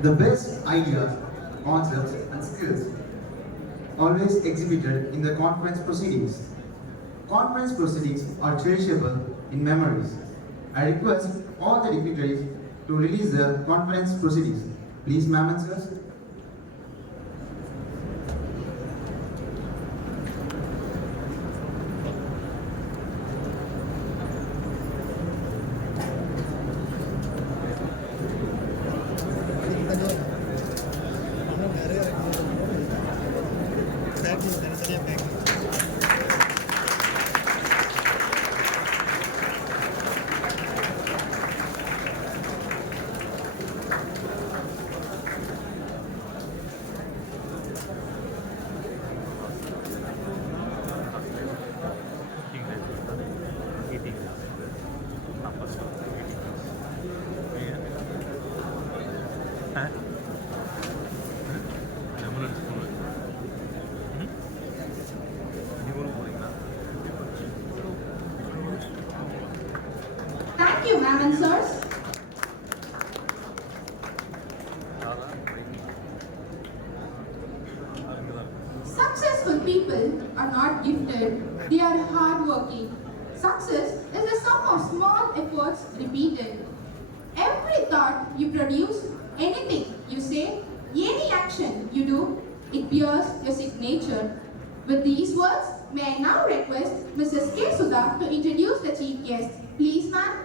The best ideas, concepts, and skills always exhibited in the conference proceedings. Conference proceedings are cherishable in memories. I request all the dignitaries to release the conference proceedings. Please, ma'am and sirs. Thank you, ma'am and sirs. Successful people are not gifted, they are hardworking. Success is a sum of small efforts repeated. Every thought you produce, anything you say, any action you do, it bears your signature. With these words, may I now request Mrs. K. Sudha to introduce the chief guest. Please, ma'am.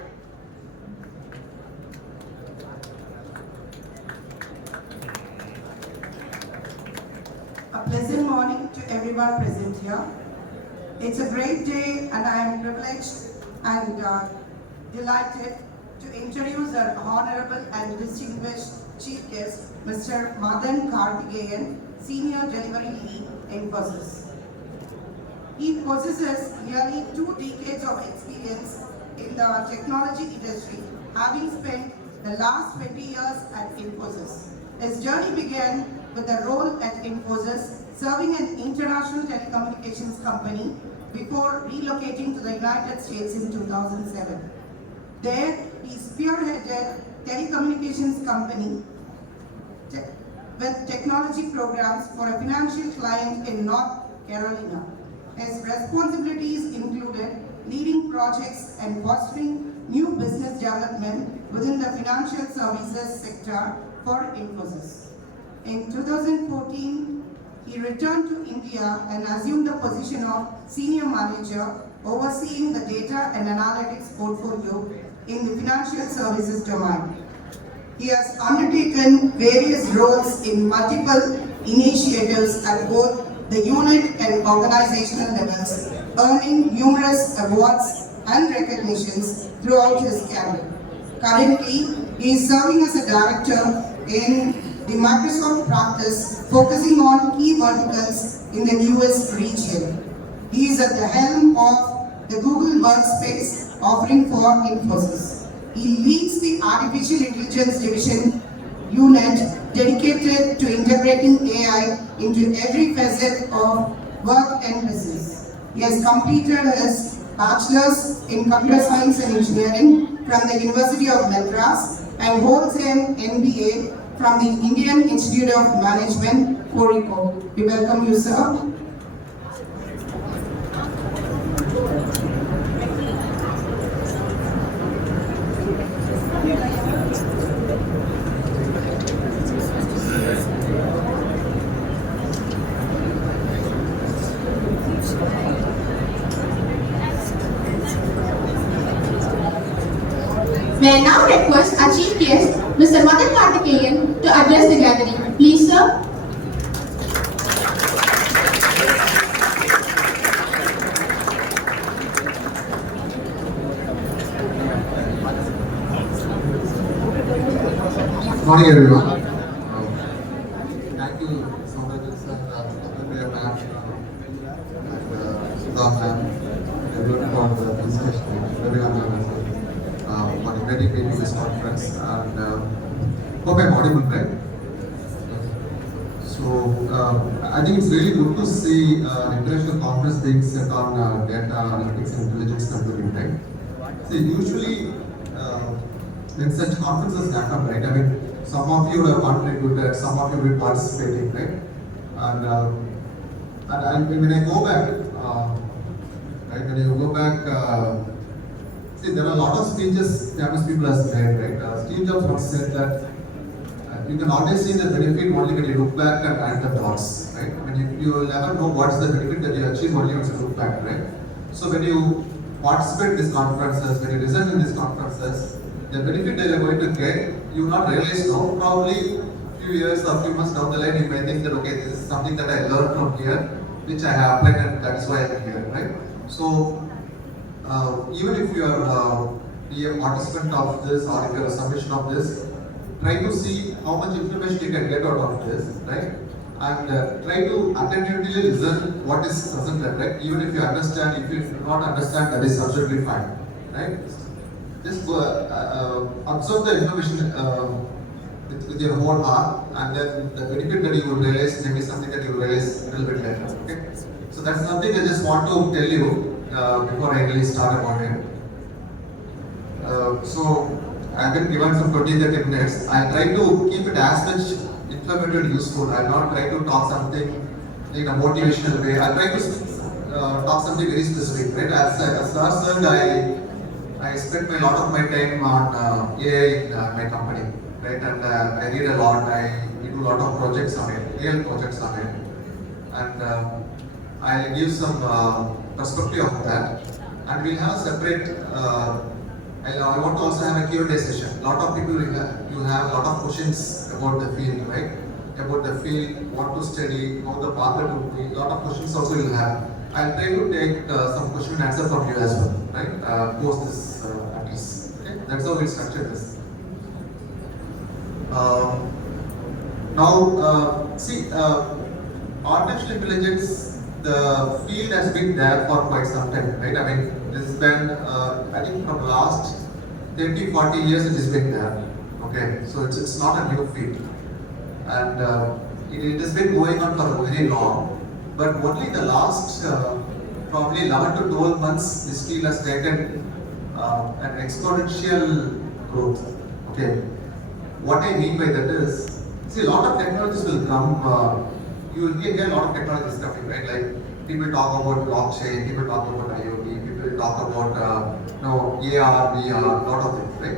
A pleasant morning to everyone present here. It's a great day and I am privileged and delighted to introduce our honorable and distinguished chief guest, Mr. Madan Karthikeyan, Senior Delivery Lead, Infosys. He possesses nearly 2 decades of experience in the technology industry, having spent the last 20 years at Infosys. His journey began with a role at Infosys, serving an international telecommunications company before relocating to the United States in 2007. There, he spearheaded telecommunications company with technology programs for a financial client in North Carolina. His responsibilities included leading projects and fostering new business development within the financial services sector for Infosys. In 2014, he returned to India and assumed the position of Senior Manager overseeing the data and analytics portfolio in the financial services domain. He has undertaken various roles in multiple initiatives at both the unit and organizational levels, earning numerous awards and recognitions throughout his career. Currently, he is serving as a director in the Microsoft practice, focusing on key verticals in the US region. He is at the helm of the Google Workspace offering for Infosys. He leads the Artificial Intelligence Division unit dedicated to integrating AI into every facet of work and business. He has completed his bachelor's in computer science and engineering from the University of Madras and holds an MBA from the Indian Institute of Management, Kozhikode. We welcome you, sir. May I now request our chief guest, Mr. Madan Karthikeyan, to address the gathering. Please, sir. Good morning, everyone. Thank you so much, sir, Amelia ma'am, and Sudha ma'am, everyone for the discussion, everyone for dedicating this conference. And hope I'm audible, right? So I think it's really good to see international conference being set on data analytics and intelligence computing, right? See, usually when such conferences happen, right? I mean, some of you would have contributed, some of you will be participating, right? When I go back, right, when you go back, see, there are a lot of speeches famous people have made, right? Steve Jobs once said that you can always see the benefit only when you look back and add the dots, right? I mean, you will never know what's the benefit that you achieve only once you look back, right? So when you participate in these conferences, when you listen in these conferences, the benefit that you're going to get, you will not realize now. Probably few years or few months down the line, you may think that, okay, this is something that I learned from here, which I have applied and that is why I'm here, right? So, even if you are be a participant of this or if you are a submission of this, try to see how much information you can get out of this, right? And try to attentively listen what is presented, right? Even if you understand, if you do not understand, that is absolutely fine, right? Just absorb the information with your whole heart, and then the benefit that you will realize may be something that you will realize a little bit later. Okay? So that's something I just want to tell you before I really start about it. So I've been given some 20-30 minutes. I try to keep it as much informative and useful. I'll not try to talk something in a motivational way. I'll try to talk something very specific, right? As Lars said, I spend a lot of my time on AI in my company, right? And I read a lot. We do a lot of projects on it, real projects on it, and I'll give some perspective on that. And we'll have a separate. I want to also have a Q&A session. A lot of people you have a lot of questions about the field, right? About the field, what to study, how the pathway to be. A lot of questions also you'll have. I'll try to take some question and answer from you as well, right? Post this at least. Okay? That's how we structure this. See, artificial intelligence, the field has been there for quite some time, right? I mean, this has been, I think from last 30, 40 years it has been there. Okay, so it's not a new field. And it has been going on for very long. But only the last probably 11 to 12 months, this field has taken an exponential growth. Okay, what I mean by that is, see, a lot of technologies will come. You will hear a lot of technologies coming, right? Like people talk about blockchain, people talk about IoT, people talk about AR, VR, lot of things, right?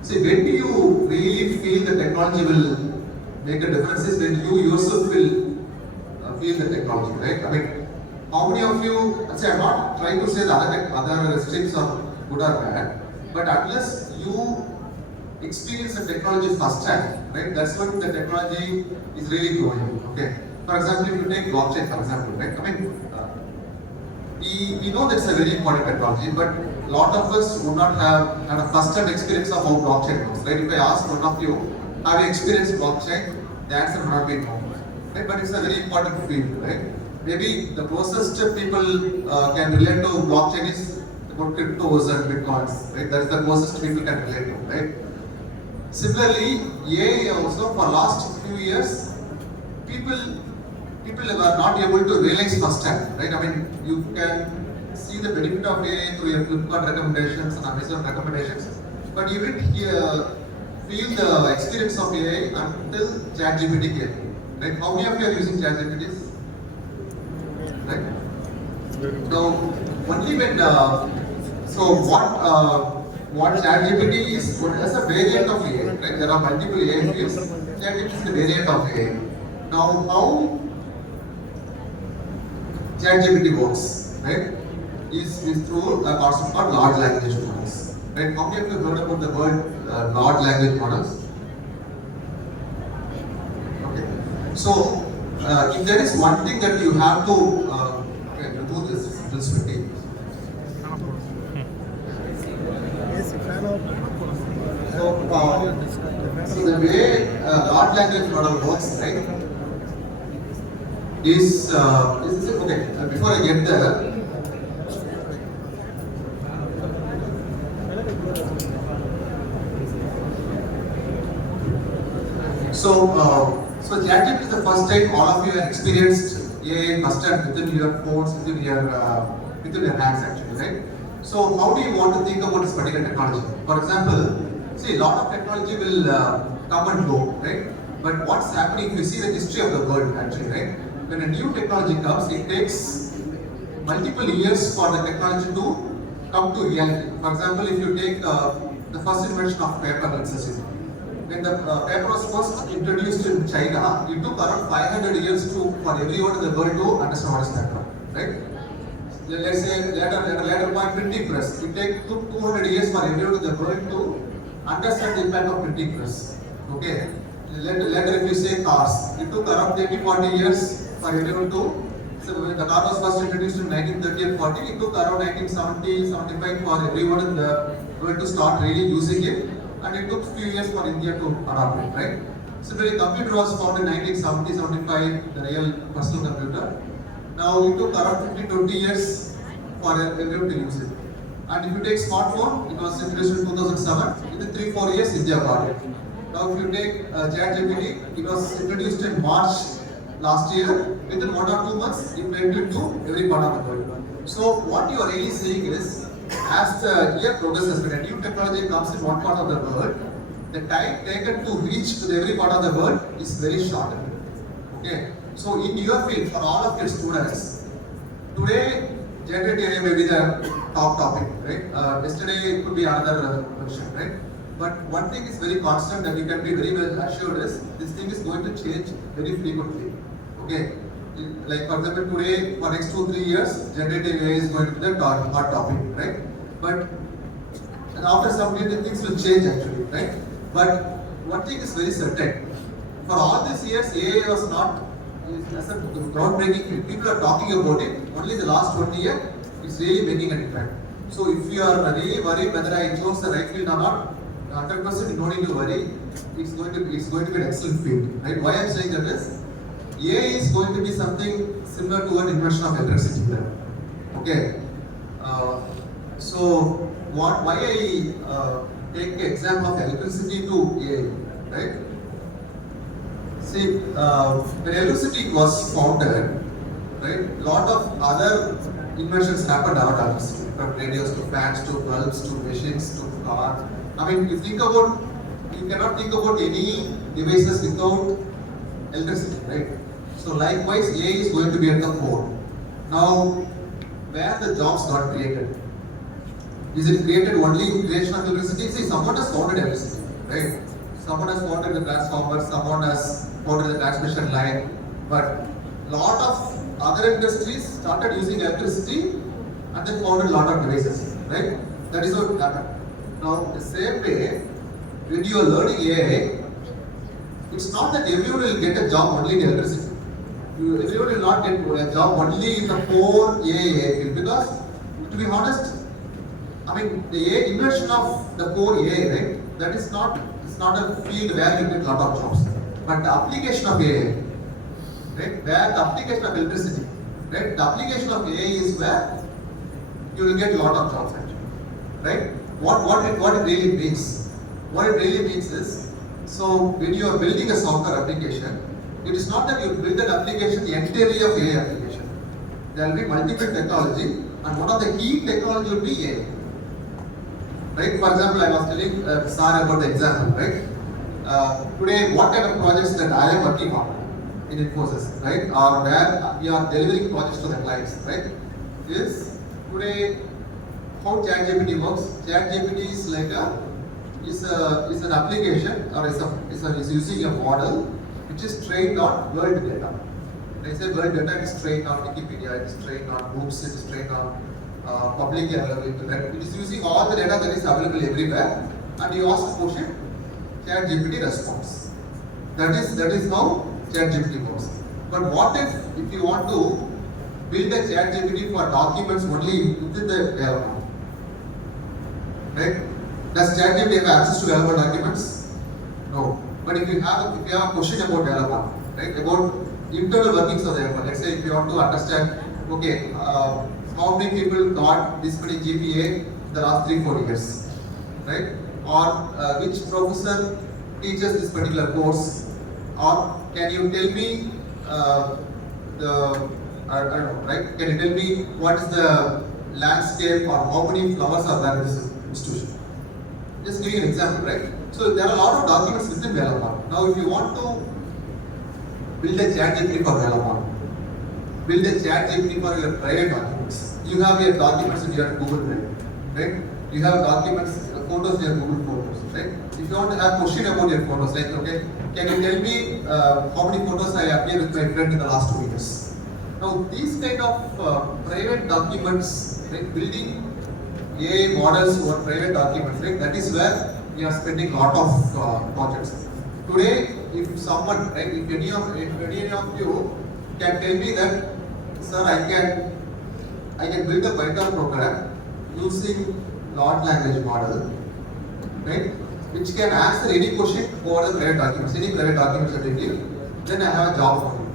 See, when do you really feel the technology will make a difference is when you yourself will feel the technology, right? I mean, how many of you, I'm not trying to say the other streams are good or bad, but unless you experience the technology firsthand, right? That's when the technology is really growing, okay? For example, if you take blockchain, for example, right? I mean, we know that's a very important technology, but a lot of us would not have had a first-hand experience of how blockchain works, right? If I ask one of you, have you experienced blockchain? The answer would not be no, right? But it's a very important field, right? Maybe the closest people can relate to blockchain is about cryptos and bitcoins, right? That's the closest people can relate to, right? Similarly, AI also for last few years, people are not able to realize firsthand, right? I mean, you can see the benefit of AI through your Flipkart recommendations and Amazon recommendations, but you didn't feel the experience of AI until ChatGPT came, right? How many of you are using ChatGPT? Right? Now, only when so what ChatGPT is as a variant of AI, right? There are multiple AI fields. ChatGPT is the variant of AI. Now, how ChatGPT works, right? Is through a concept called large language models. Right? How many of you heard about the word large language models? Okay. So, if there is one thing that you have to do this quickly. So the way large language model works, right, is okay. Before I get there, so ChatGPT is the first time all of you have experienced AI first time within your phones, within your hands actually, right? So how do you want to think about this particular technology? For example, see, a lot of technology will come and go, right? But what's happening, if you see the history of the world actually, right? When a new technology comes, it takes multiple years for the technology to come to reality. For example, if you take the first invention of paper, let's say, when the paper was first introduced in China, it took around 500 years for everyone in the world to understand what is paper, right? Let's say at a later point, printing press. It took 200 years for everyone in the world to understand the impact of printing press. Okay. Later, if you say cars, it took around 30-40 years for everyone to. So when the car was first introduced in 1930 and 40, it took around 1970-75 for everyone in the world to start really using it, and it took few years for India to adopt it, right? So when the computer was found in 1970-75, the real personal computer. Now it took around 15-20 years for everyone to use it. And if you take smartphone, it was introduced in 2007. Within 3-4 years, India got it. Now if you take ChatGPT, it was introduced in March last year. Within 1 or 2 months, it went into every part of the world. So what you are really saying is, as the year progresses, when a new technology comes in one part of the world, the time taken to reach to every part of the world is very short. Okay. So in your field, for all of your students, today generative AI may be the top topic, right? Yesterday it could be another version, right? But one thing is very constant that you can be very well assured is this thing is going to change very frequently. Okay. Like for example, today for next 2-3 years, generative AI is going to be the hot topic, right? But and after some time, things will change actually, right? But one thing is very certain. For all these years, AI was not as a groundbreaking field. People are talking about it. Only the last 20 years, it's really making an impact. So if you are really worried whether I chose the right field or not, 100% no need to worry. It's going to be an excellent field, right? Why I'm saying that is, AI is going to be something similar to an invention of electricity. Okay. So why I take the example of electricity to AI, right? See, when electricity was founded, right, lot of other inventions happened around electricity, from radios to fans to bulbs to machines to cars. I mean, you cannot think about any devices without electricity, right? So likewise, AI is going to be at the core. Now, where the jobs got created? Is it created only in creation of electricity? See, someone has founded electricity, right? Someone has founded the transformer, someone has founded the transmission line, but lot of other industries started using electricity and then founded a lot of devices, right? That is what happened. Now, the same way, when you are learning AI, it's not that everyone will get a job only in electricity. Everyone will not get a job only in the core AI field, because, to be honest, I mean, the AI invention of the core AI, right? That is not a field where you get a lot of jobs. But the application of AI, right? Where the application of electricity, right? The application of AI is where you will get a lot of jobs actually, right? What it really means? What it really means is, so when you are building a software application, it is not that you build an application entirely of AI application. There will be multiple technology, and one of the key technology will be AI. Right? For example, I was telling Sir about the example, right? Today, what kind of projects that I am working on in Infosys, right? Or where we are delivering projects to the clients, right? Is today how ChatGPT works. ChatGPT is like is an application, or is using a model which is trained on world data. When I say world data, it is trained on Wikipedia, it is trained on books, it is trained on publicly available internet. It is using all the data that is available everywhere, and you ask a question, ChatGPT responds. That is how ChatGPT works. But what if you want to build a ChatGPT for documents only within the development? Right? Does ChatGPT have access to developer documents? No. But if you have a question about development, right, about internal workings of the development, let's say if you want to understand, okay, how many people got this many GPA in the last 3-4 years, right? Or which professor teaches this particular course? Or can you tell me I don't know, right? Can you tell me what is the landscape or how many flowers are there in this institution? Just give you an example, right? So there are a lot of documents within Velamon. Now if you want to build a chat GPT for Velamon, build a chat GPT for your private documents. You have your documents in your Google Drive, right? You have documents, photos in your Google Photos, right? If you want to have question about your photos, like, okay, can you tell me how many photos I appeared with my friend in the last 2 years? Now, these kind of private documents, right, building AI models for private documents, right, that is where we are spending a lot of projects. Today, if someone, right, if any of you can tell me that, sir, I can build a Python program using large language model, right, which can answer any question over the private documents, any private documents that we give, then I have a job for you.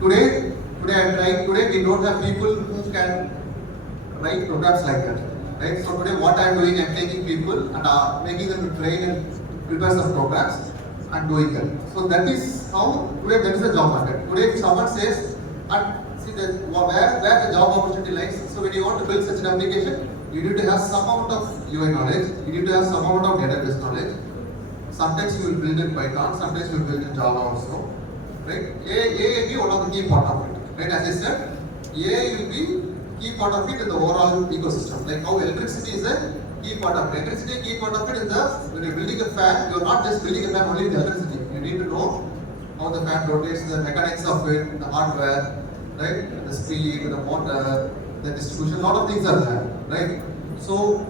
Today we don't have people who can write programs like that, right? So today what I am doing, I am taking people and making them train and prepare some programs and doing that. So that is how today that is the job market. Today if someone says, and see that where the job opportunity lies. So when you want to build such an application, you need to have some amount of UI knowledge, you need to have some amount of database knowledge. Sometimes you will build in Python, sometimes you will build in Java also. Right? AI will be one of the key part of it. Right? As I said, AI will be key part of it in the overall ecosystem. Like how electricity is a key part of it. Electricity, key part of it is when you're building a fan, you're not just building a fan only with electricity. You need to know how the fan rotates, the mechanics of it, the hardware, right? The speed, the motor, the distribution, a lot of things are there, right? So,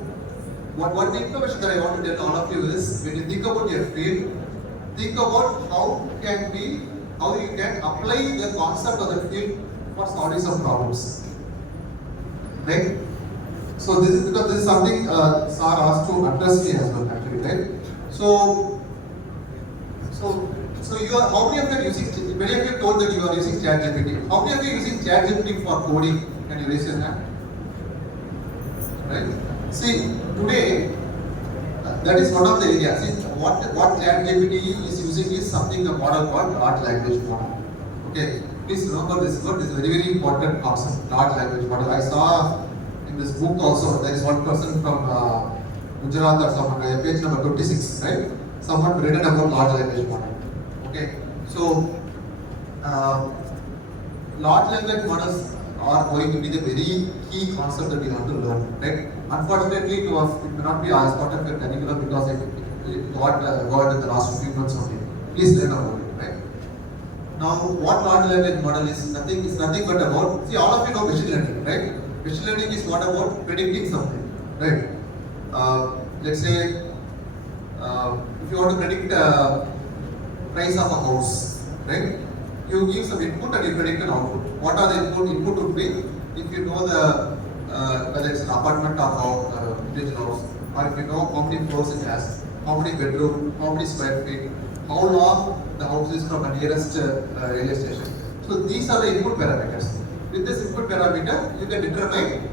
what the information that I want to tell all of you is, when you think about your field, think about how you can apply the concept of the field for solving some problems, right? So this is because this is something Sir asked to address me as well, actually, right? So you are, how many of you are using? Many of you told that you are using ChatGPT. How many of you are using ChatGPT for coding? Can you raise your hand? Right? See, today that is one of the areas. See, what ChatGPT is using is something a model called large language model. Okay, please remember this word. This is a very, very important concept. Large language model. I saw in this book also there is one person from Gujarat or somewhere, page number 26, right? Someone written about large language model. Okay, so large language models are going to be the very key concept that we have to learn, right? Unfortunately, it may not be as part of your curriculum because it got in the last few months only. Please learn about it, right? Now, what large language model is nothing but about, see, all of you know machine learning, right? Machine learning is what about predicting something, right? Let's say, if you want to predict price of a house, right? You give some input and you predict an output. What are the input? Input would be if you know the whether it's an apartment or individual house, or if you know how many floors it has, how many bedroom, how many square feet, how long the house is from the nearest railway station. So these are the input parameters. With this input parameter, you can determine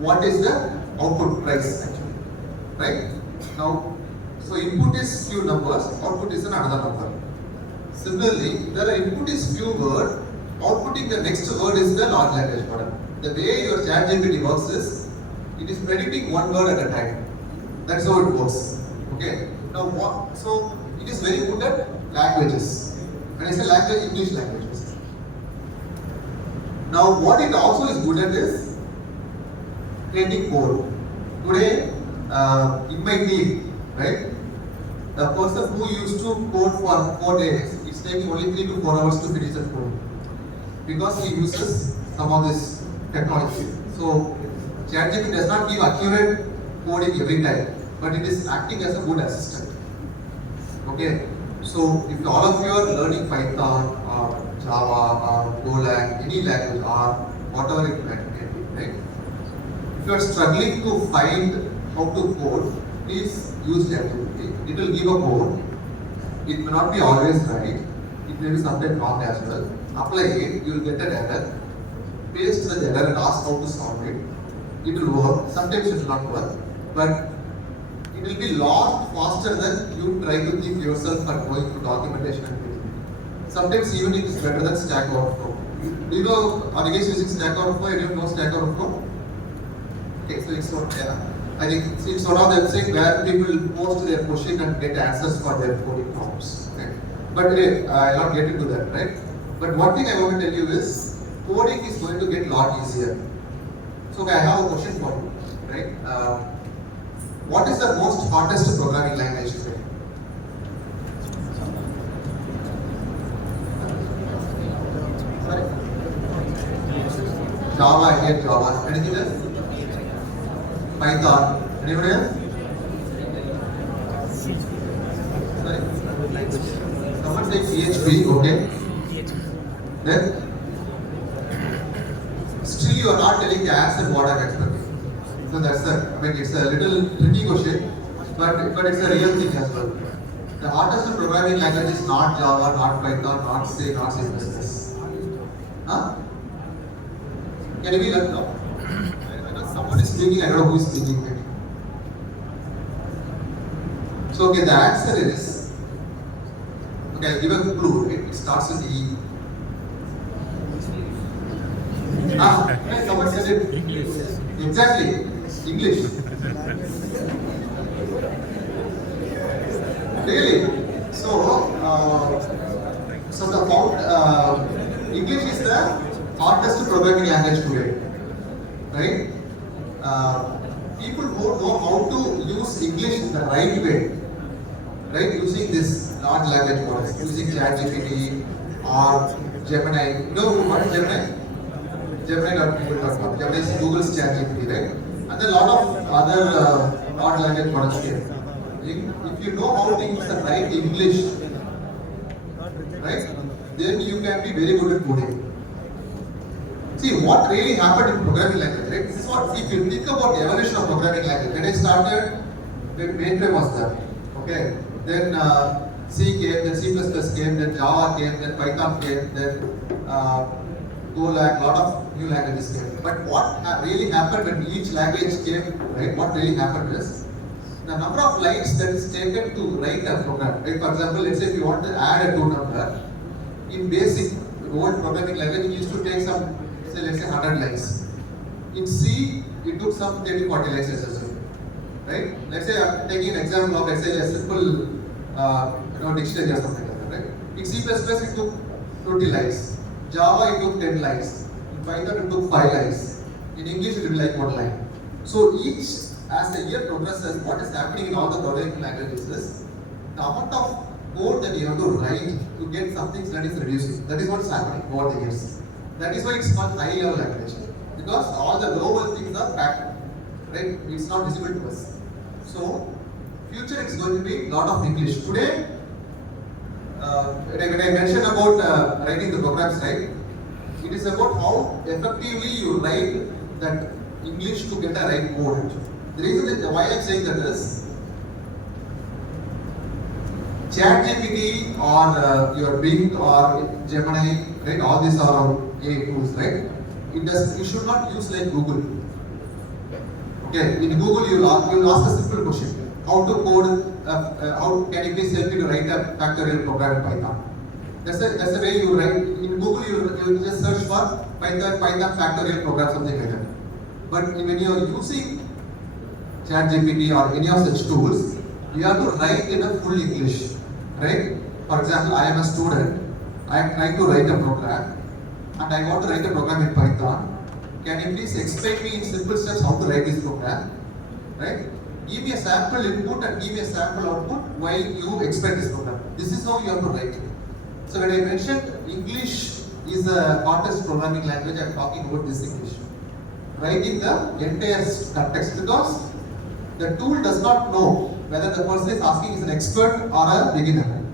what is the output price actually, right? Now, so input is few numbers, output is another number. Similarly, the input is few word, outputting the next word is the large language model. The way your ChatGPT works is, it is predicting one word at a time. That's how it works. Okay. Now, so it is very good at languages. When I say language, English languages. Now, what it also is good at is creating code. Today, in my team, right, the person who used to code for 4 days, it's taking only 3 to 4 hours to finish the code because he uses some of this technology. So, ChatGPT does not give accurate coding every time, but it is acting as a good assistant. Okay, so if all of you are learning Python or Java or Golang, any language or whatever it might be, right? If you are struggling to find how to code, please use ChatGPT. It will give a code. It may not be always right. It may be sometimes wrong as well. Apply it, you will get an error. Paste the error and ask how to solve it. It will work. Sometimes it will not work, but it will be lot faster than you try to think yourself and going through documentation and everything. Sometimes even it is better than Stack Overflow. Do you know, are you guys using Stack Overflow? Anyone know Stack Overflow? Okay, so it's not there. I think it's one of the websites where people post their question and get answers for their coding problems. Right? But anyway, I'll not get into that, right? But one thing I want to tell you is coding is going to get a lot easier. So I have a question for you, right? What is the most hardest programming language today? Sorry? Java, I hate Java. Anything else? Python. Anybody else? Sorry? Someone say PHP, okay. Then? Still you are not telling the answer what I'm expecting. So that's the, I mean it's a little tricky question, but it's a real thing as well. The hardest programming language is not Java, not Python, not C, not C++. Huh? Can you be like no? Someone is speaking, I don't know who is speaking. So okay, the answer is, okay, I'll give a clue. It starts with E. Someone said it. Exactly. English. Really? So the English is the hardest programming language today, right? People who know how to use English in the right way, right? Using this large language models, using ChatGPT or Gemini. You know what is Gemini? Gemini.google.com. Gemini is Google's ChatGPT, right? And then a lot of other large language models here. If you know how to use the right English, right, then you can be very good at coding. See, what really happened in programming language, right? This is what, if you think about the evolution of programming language, when I started, when mainframe was there, okay? Then C came, then C++ came, then Java came, then Python came, then Golang, a lot of new languages came. But what really happened when each language came, right? What really happened is the number of lines that is taken to write a program. Right? For example, let's say if you want to add a 2 number, in basic old programming language, it used to take some, say, let's say 100 lines. In C, it took some 30, 40 lines as well. Right? Let's say I'm taking an example of, let's say, a simple dictionary or something like that. Right? In C++, it took 20 lines. Java, it took 10 lines. In Python, it took 5 lines. In English, it will be like 1 line. So each, as the year progresses, what is happening in all the programming languages is the amount of code that you have to write to get something that is reducing. That is what is happening over the years. That is why it's called high level language. Because all the low level things are packed. Right? It's not visible to us. So, future is going to be a lot of English. Today, when I mentioned about writing the programs, right, it is about how effectively you write that English to get a right code. The reason why I am saying that is ChatGPT or your Bing or Gemini, right, all these are our AI tools, right? You should not use like Google. Okay, in Google you will ask a simple question. How to code, how can you please help me to write a factorial program in Python? That's the way you write. In Google you just search for Python factorial program, something like that. But when you are using ChatGPT or any of such tools, you have to write in a full English, right? For example, I am a student, I am trying to write a program and I want to write a program in Python. Can you please explain me in simple steps how to write this program, right? Give me a sample input and give me a sample output while you expect this program. This is how you have to write. So when I mentioned English is the hardest programming language, I am talking about this English. Writing the entire context because the tool does not know whether the person is asking is an expert or a beginner.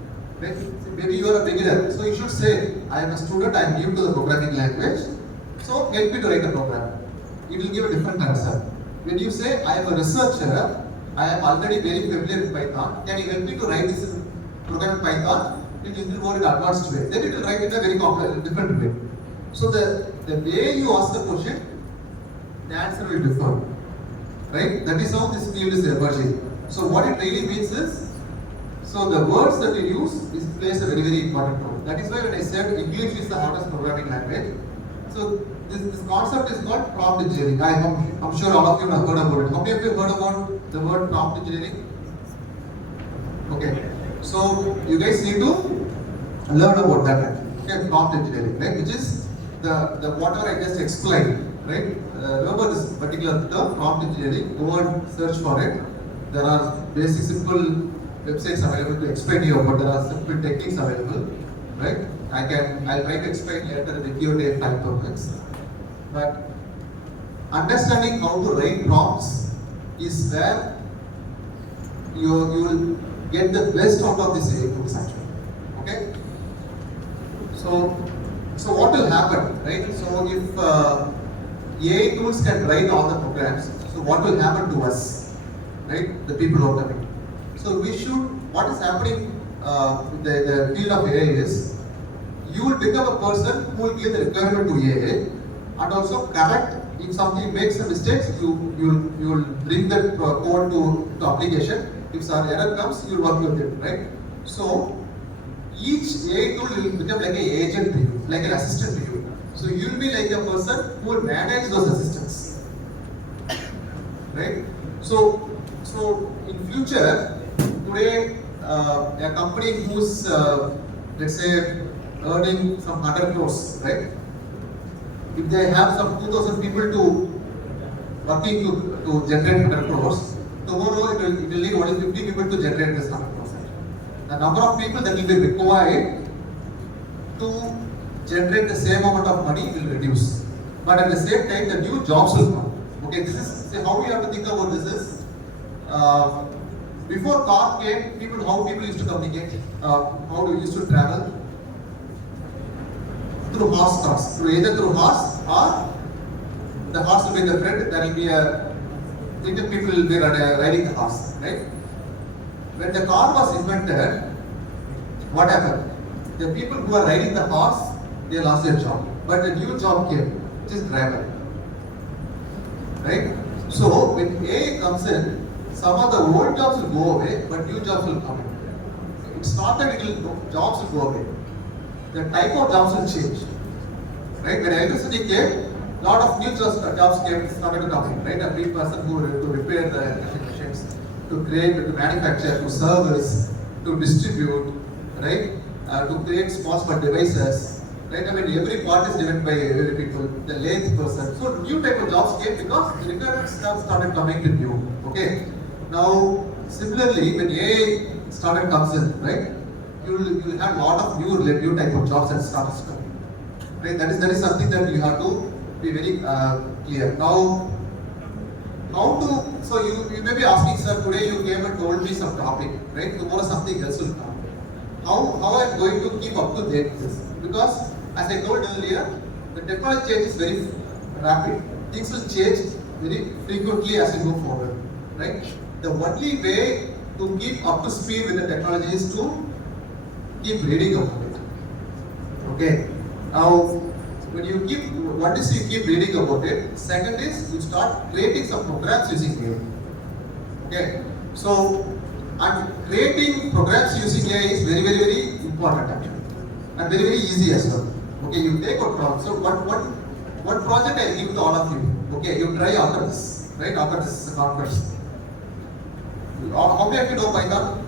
Right? Maybe you are a beginner, so you should say, I am a student, I am new to the programming language, so help me to write a program. It will give a different answer. When you say, I am a researcher, I am already very familiar with Python, can you help me to write this program in Python? It will be more in advanced way. Then it will write in a very complex, different way. So the way you ask the question, the answer will differ. Right? That is how this field is emerging. So what it really means is, so the words that you use plays a very, very important role. That is why when I said English is the hardest programming language, So this concept is called prompt engineering. I'm sure all of you have heard about it. How many of you heard about the word prompt engineering? Okay. So you guys need to learn about that. Okay, prompt engineering, right? Which is the whatever I just explained, right? Remember this particular term, prompt engineering. Go and search for it. There are basic simple websites available to explain you, but there are simple techniques available, right? I'll try to explain later in the Q&A time topics. But understanding how to write prompts is where you will get the best out of this AI tools actually. Okay? So what will happen, right? So if AI tools can write all the programs, so what will happen to us, right? The people who are coming. So what is happening in the field of AI is, you will become a person who will give the requirement to AI and also correct if something makes some mistakes. You will bring that code to application. If some error comes, you will work with it, right? So each AI tool will become like an agent to you, like an assistant to you. So you will be like a person who will manage those assistants, right? So in future, today a company who's let's say earning some 100 crores, right? If they have some 2,000 people to working to generate 100 crores, tomorrow it will need only 50 people to generate this 100 crores. The number of people that will be required to generate the same amount of money will reduce. But at the same time, the new jobs will come. Okay, this is how we have to think about this is before car came, how people used to communicate, how they used to travel. Through horse cars, either through horse or the horse will be the friend. There will be people will be riding the horse, right? When the car was invented, what happened? The people who are riding the horse, they lost their job, but a new job came, which is driver, right? So when AI comes in, some of the old jobs will go away, but new jobs will come in. It's not that jobs will go away. The type of jobs will change, right? When electricity came, a lot of new jobs started to come in, right? Every person who to repair the electric machines, to create, to manufacture, to service, to distribute, right? To create small devices, right? I mean, every part is driven by every people, the lathe person. So new type of jobs came because the requirements started coming to new. Okay. Now, similarly, when AI comes in, right? You will have a lot of new type of jobs that starts coming. Right? That is something that you have to be very clear. Now, so you may be asking, sir, today you came and told me some topic, right? Tomorrow something else will come. How I am going to keep up to date with this? Because as I told earlier, the technology change is very rapid. Things will change very frequently as we go forward, right? The only way to keep up to speed with the technology is to keep reading about it. Okay. Now, when you keep reading about it. Second is you start creating some programs using AI. Okay. So, and creating programs using AI is very, very, very important actually, and very, very easy as well. Okay, you take a project. So, what project I give to all of you? Okay, you try after this, right? After this conference. How many of you know Python?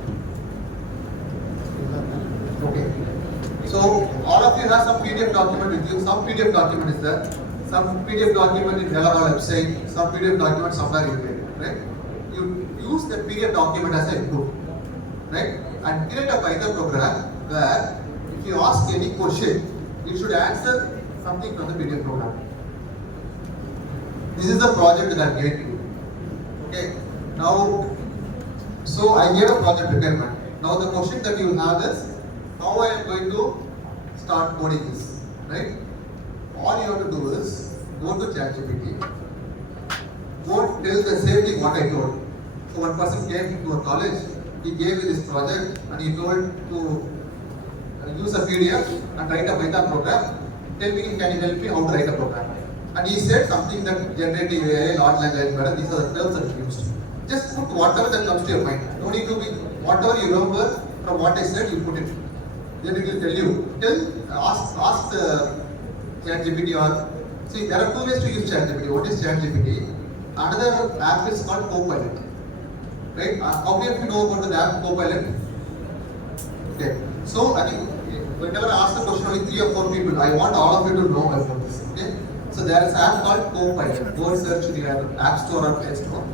Okay. So all of you have some PDF document with you. Some PDF document is there. Some PDF document in our website. Some PDF document somewhere you get, right? You use the PDF document as an input, right? And create a Python program where if you ask any question, you should answer something from the PDF program. This is the project that I gave you. Okay. Now, so I gave a project requirement. Now the question that you have is, how I am going to start coding this, right? All you have to do is go to ChatGPT, go tell the same thing what I told. So one person came to a college, he gave me this project and he told to use a PDF and write a Python program. Tell me, can you help me how to write a program? And he said something that generative AI, large language model, these are the terms that he used. Just put whatever that comes to your mind. No need to be, whatever you remember from what I said, you put it. Then it will tell you. Ask ChatGPT or see there are two ways to use ChatGPT. What is ChatGPT? Another app is called Copilot. Right? How many of you know about the app Copilot? Okay. So I think whenever I ask the question, only 3 or 4 people. I want all of you to know about this. Okay. So there is an app called Copilot. Go and search in your App Store or Play Store.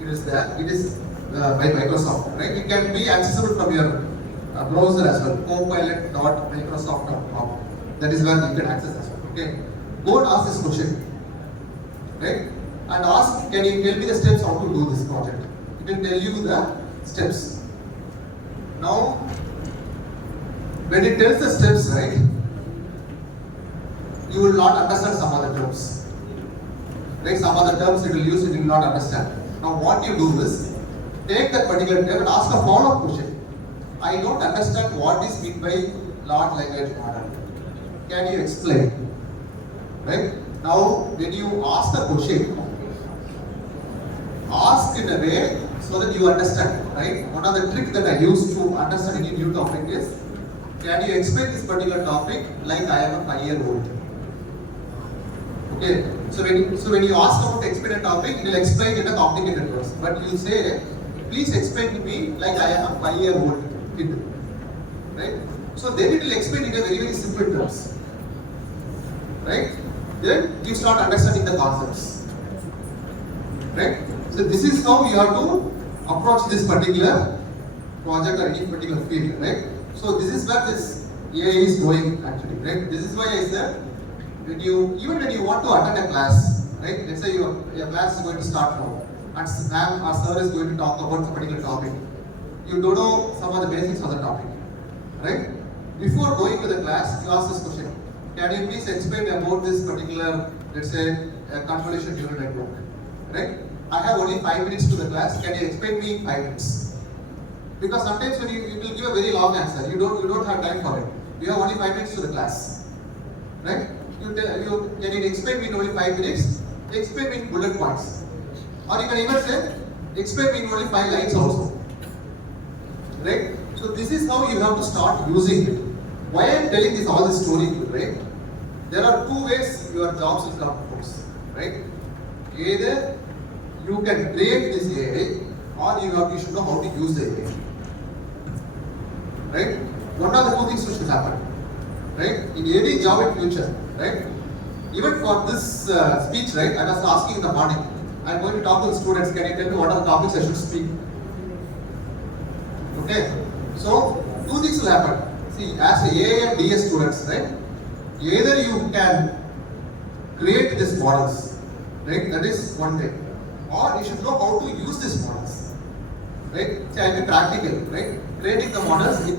It is there. It is by Microsoft. Right? It can be accessible from your browser as well. Copilot.microsoft.com. That is where you can access as well. Okay. Go and ask this question. Right? And ask, can you tell me the steps how to do this project? It will tell you the steps. Now, when it tells the steps, right, you will not understand some other terms. Right? Some other terms it will use, you will not understand. Now, what you do is, take that particular term and ask a follow-up question. I don't understand what is meant by large language model. Can you explain? Right? Now, when you ask the question, ask in a way so that you understand, right? One of the tricks that I use to understand any new topic is, can you explain this particular topic like I am a 5-year-old? Okay, so when you ask about to explain a topic, it will explain in a complicated words. But you say, please explain to me like I am a 5-year-old kid, right? So then it will explain in a very, very simple terms, right? Then you start understanding the concepts, right? So this is how you have to approach this particular project or any particular field, right? So this is where this AI is going actually, right? This is why I said, even when you want to attend a class, right? Let's say your class is going to start now, and ma'am or sir is going to talk about some particular topic. You don't know some of the basics of the topic, right? Before going to the class, you ask this question: can you please explain about this particular, let's say, convolution neural network, right? I have only 5 minutes to the class. Can you explain me in 5 minutes? Because sometimes when you will give a very long answer, you don't have time for it. You have only 5 minutes to the class, right? Can you explain me in only 5 minutes? Explain me in bullet points, or you can even say explain me in only 5 lines also, right? So this is how you have to start using it. Why I am telling all this story, right? There are 2 ways your jobs will come, folks, right? Either you can create this AI, or you should know how to use the AI. Right? One of the 2 things should happen. Right? In any job in future, right? Even for this speech, right? I was asking in the morning. I am going to talk to the students. Can you tell me what are the topics I should speak? Okay. So 2 things will happen. See, as AI&DS students, right? Either you can create these models, right? That is one thing. Or you should know how to use these models, right? See, I'll be practical, right? Creating the models, it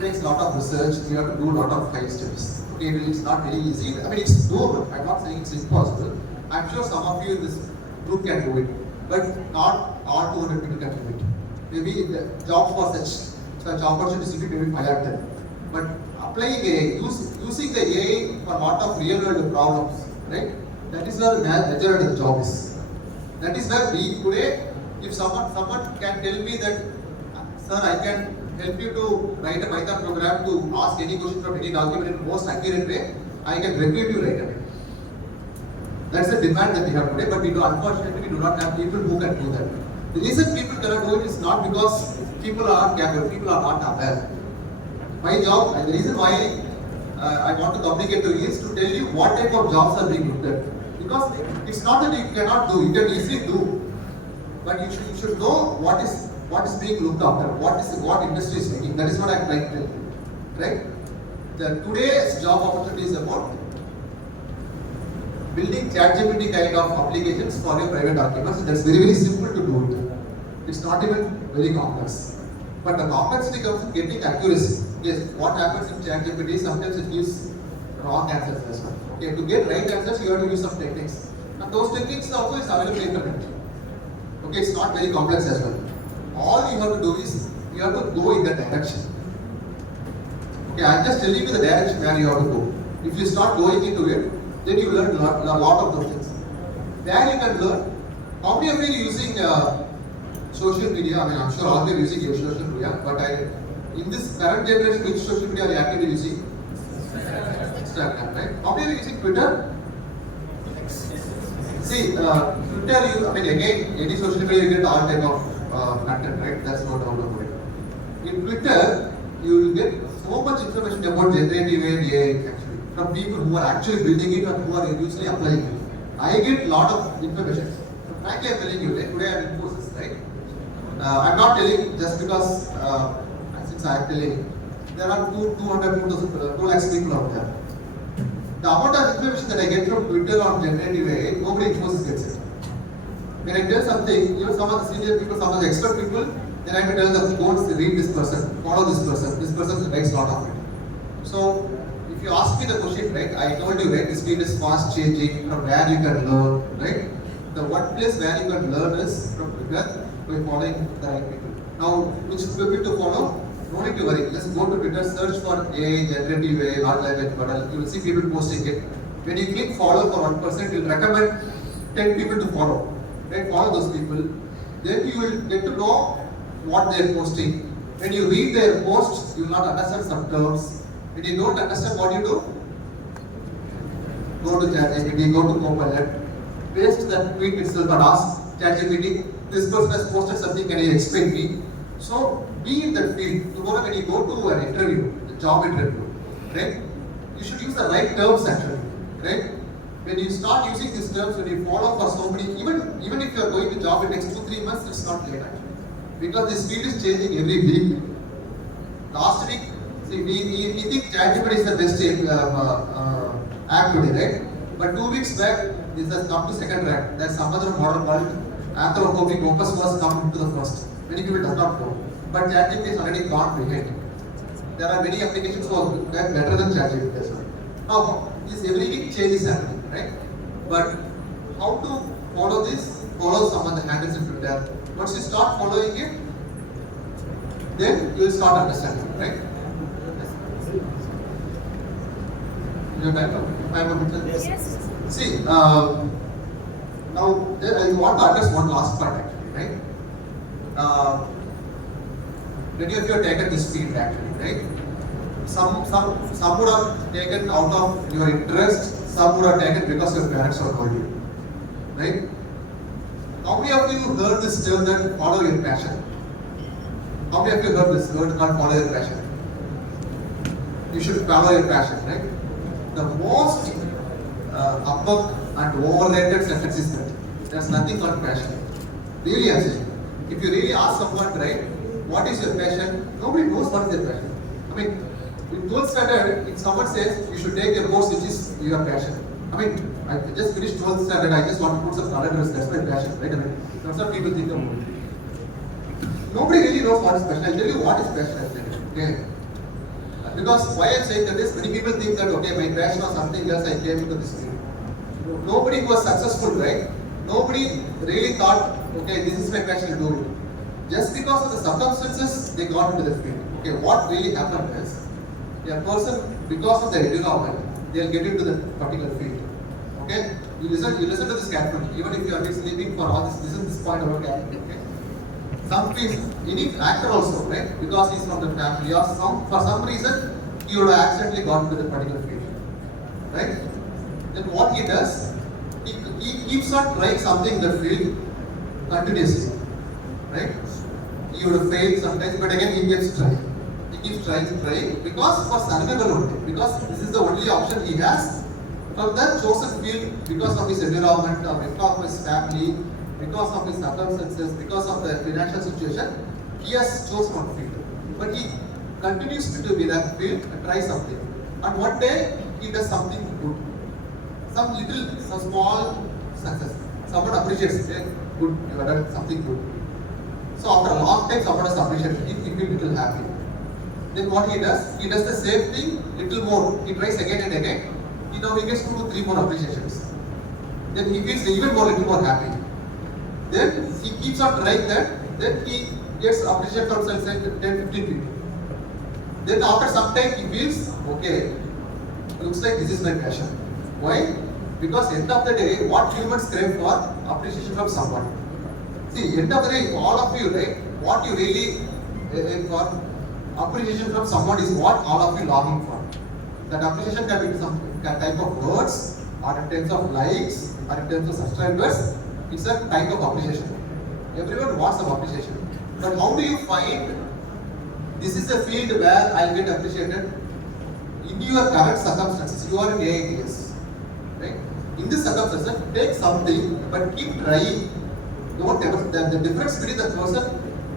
takes a lot of research. You have to do a lot of 5 steps. Okay, it's not very easy. I mean, it's doable. I'm not saying it's impossible. I'm sure some of you in this group can do it, but not all 200 people can do it. Maybe the job for such opportunities will be maybe 5 or 10. But applying AI, using the AI for a lot of real world problems, right? That is where the majority of the job is. That is where we today, if someone can tell me that, sir, I can help you to write a Python program to ask any question from any document in the most accurate way, I can recruit you right away. That's the demand that we have today, but unfortunately we do not have people who can do that. The reason people cannot do it is not because people are not capable, people are not aware. My job, and the reason why I want to communicate to you is to tell you what type of jobs are being looked at. Because it's not that you cannot do, you can easily do, but you should know what is being looked after, what industry is making. That is what I am trying to tell you, right? Today's job opportunity is about building ChatGPT kind of applications for your private documents. That's very, very simple to do it. It's not even very complex. But the complexity comes in getting accuracy. Yes, what happens in ChatGPT, sometimes it gives wrong answers as well. Okay, to get right answers, you have to use some techniques. And those techniques also is available in the internet. Okay, it's not very complex as well. All you have to do is, you have to go in that direction. Okay, I'm just telling you the direction where you have to go. If you start going into it, then you learn a lot of those things. There you can learn. How many of you are using social media? I mean, I'm sure all of you are using social media, but in this current generation, which social media are you actively using? Instagram. Instagram, right? How many are using Twitter? See, Twitter, I mean, again, any social media, you get all type of content, right? That's no doubt about it. In Twitter, you will get so much information about generative AI actually, from people who are actually building it and who are usually applying it. I get a lot of information. So frankly, I'm telling you, like, today I'm in courses, right? I'm not telling just because, since I'm telling, there are 2 lakhs people out there. The amount of information that I get from Twitter on generative AI, nobody knows gets it. When I tell something, even some of the senior people, some of the expert people, then I can tell them, go and read this person, follow this person writes a lot of it. So, if you ask me the question, right, I told you, right, this field is fast changing, from where you can learn, right? The one place where you can learn is from Twitter by following the right people. Now, which people to follow? No need to worry. Just go to Twitter, search for AI, generative AI, large language model. You will see people posting it. When you click follow for 1%, you will recommend 10 people to follow. Right? Follow those people. Then you will get to know what they are posting. When you read their posts, you will not understand some terms. When you don't understand what you do, go to ChatGPT, go to Copilot, paste that tweet itself and ask ChatGPT, this person has posted something, can you explain me? So be in that field. Tomorrow when you go to an interview, a job interview, right? You should use the right terms actually, right? When you start using these terms, when you follow for so many, even if you are going to job in next 2-3 months, it's not late actually. Because this field is changing every week. Last week, see, we think ChatGPT is the best app today, right? But 2 weeks back, this has come to second rank. There's some other model called anthropometric opus was come to the first. Many people does not know. But ChatGPT is already gone behind. There are many applications that are better than ChatGPT as well. Now, this every week change is happening, right? But how to follow this? Follow some of the handles in Twitter. Once you start following it, then you will start understanding, right? Your time up? Yes. See, now I want to address one last part actually, right? Many of you have taken this field actually, right? Some would have taken out of your interest, some would have taken because your parents have told you, right? How many of you heard this term that follow your passion? How many of you heard this word called follow your passion? You should follow your passion, right? The most upper and overrated sentence is that there's nothing called passion. Really, I'm saying. If you really ask someone, right, what is your passion? Nobody knows what is their passion. I mean, in 12th standard, if someone says you should take a course which is your passion. I mean, I just finished 12th standard, I just want to put some color dress, that's my passion, right? I mean, that's what people think about it. Nobody really knows what is passion. I'll tell you what is passion actually, okay? Because why I'm saying that is, many people think that, okay, my passion was something else, I came into this field. Nobody was successful, right? Nobody really thought, okay, this is my passion to do it. Just because of the circumstances, they got into the field. Okay, what really happened is, a person, because of their environment, they'll get into the particular field. Okay? You listen to this carefully. Even if you are sleeping for all this, listen to this point about carefully. Okay? Some people, any actor also, right? Because he's from the family or for some reason, he would have accidentally got into the particular field. Right? Then what he does, he keeps on trying something in the field continuously. Right? He would have failed sometimes, but again he keeps trying. He keeps trying because for survival only. Because this is the only option he has from the chosen field because of his environment, or because of his family, because of his circumstances, because of the financial situation, he has chosen one field. But he continues to be that field and try something. And one day he does something good. Some small success. Someone appreciates it. Good, you have done something good. So after a long time, someone has appreciated it. He feels little happy. Then what he does the same thing, little more. He tries again and again. He gets 2 to 3 more appreciations. Then he feels even little more happy. Then he keeps on trying that. Then he gets appreciation from 10-15 people. Then after some time he feels, okay, looks like this is my passion. Why? Because end of the day, what humans crave for? Appreciation from someone. See, end of the day, all of you, right? What you really aim for? Appreciation from someone is what all of you longing for. That appreciation can be type of words, or in terms of likes, or in terms of subscribers. It's a type of appreciation. Everyone wants some appreciation. But how do you find this is a field where I'll get appreciated? In your current circumstances, you are in AI&DS, right? In this circumstances, take something, but keep trying. Don't ever, the difference between the person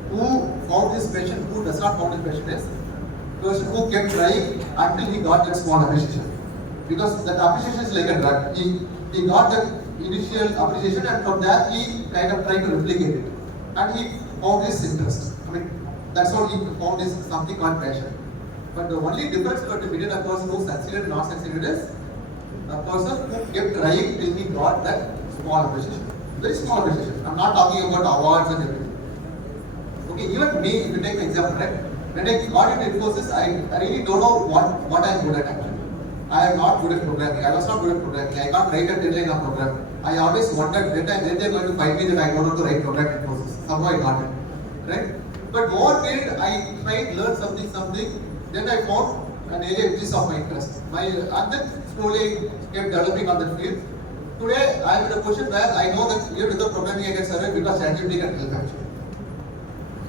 who found this passion, who does not found this passion is person who kept trying until he got that small appreciation. Because that appreciation is like a drug. He got that initial appreciation, and from that he kind of tried to replicate it. And he found his interest. I mean, that's what he found is something called passion. But the only difference between a person who succeeded and not succeeded is a person who kept trying till he got that small appreciation. Very small appreciation. I'm not talking about awards and everything. Okay, even me, if you take an example, right? When I got into Infosys, I really don't know what I'm good at actually. I am not good at programming. I was not good at programming. I can't write a deadline of program. I always wondered when they're going to find me that I don't know to write program in Infosys. Somehow I got it. Right? But over period, I tried learn something. Then I found an area which is of my interest. And then slowly kept developing on that field. Today, I am in a position where I know that even without programming, I can survive because ChatGPT can help actually.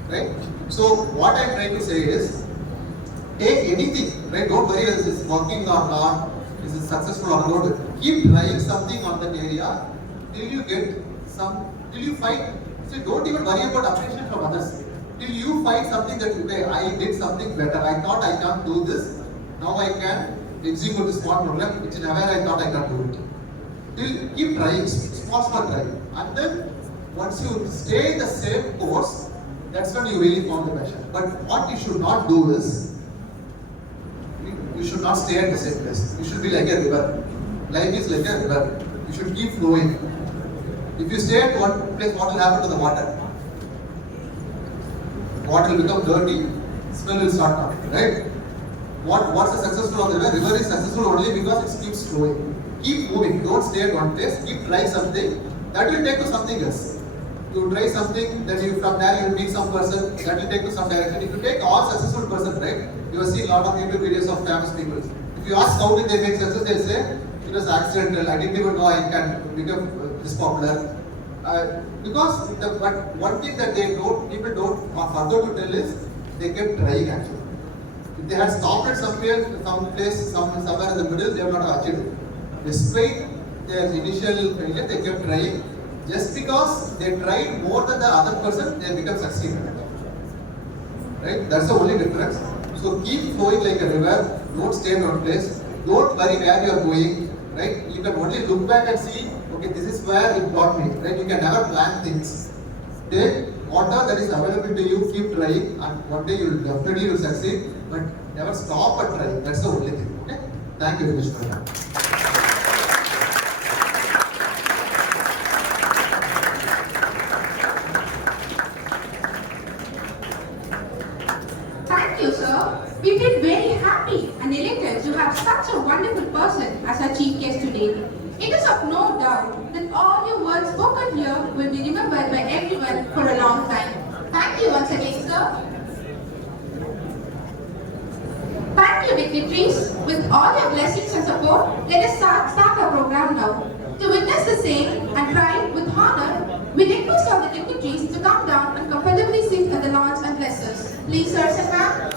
Right? So, what I am trying to say is, take anything, right? Don't worry whether this is working or not, this is successful or not. Keep trying something on that area till you get till you find. See, don't even worry about appreciation from others. Till you find something that, okay, I did something better. I thought I can't do this. Now I can execute this small program, which in a way I thought I can't do it. Till keep trying, small trying. And then once you stay in the same course, that's when you really found the passion. But what you should not do is, you should not stay at the same place. You should be like a river. Life is like a river. You should keep flowing. If you stay at one place, what will happen to the water? Water will become dirty, smell will start coming, right? What's the successful of the river? River is successful only because it keeps flowing. Keep moving, don't stay at one place, keep trying something, that will take to something else. You try something, then you from there you meet some person, that will take to some direction. If you take all successful person, right? You have seen a lot of YouTube videos of famous people. If you ask how did they make success, they say it was accidental. I didn't even know I can become this popular. Because but one thing that people don't forget to tell is they kept trying actually. If they had stopped at somewhere in the middle, they have not achieved it. Despite their initial failure, they kept trying. Just because they tried more than the other person, they become succeeded. Right? That's the only difference. So keep flowing like a river. Don't stay in one place. Don't worry where you are going. Right? You can only look back and see, okay, this is where it brought me. Right? You can never plan things. Take whatever that is available to you, keep trying, and one day you will definitely succeed. But never stop at trying. That's the only thing. Okay? Thank you very much for that. Thank you, sir. We feel very happy and elated to have such a wonderful person as our chief guest today. It is of no doubt that all your words spoken here will be remembered by everyone for a long time. Thank you once again, sir. Thank you, dignitaries. With all your blessings and support, let us start our program now. To witness the same and try with honor, we request all the dignitaries to come down and compellably sing at the launch and bless us. Please, sirs and ma'am.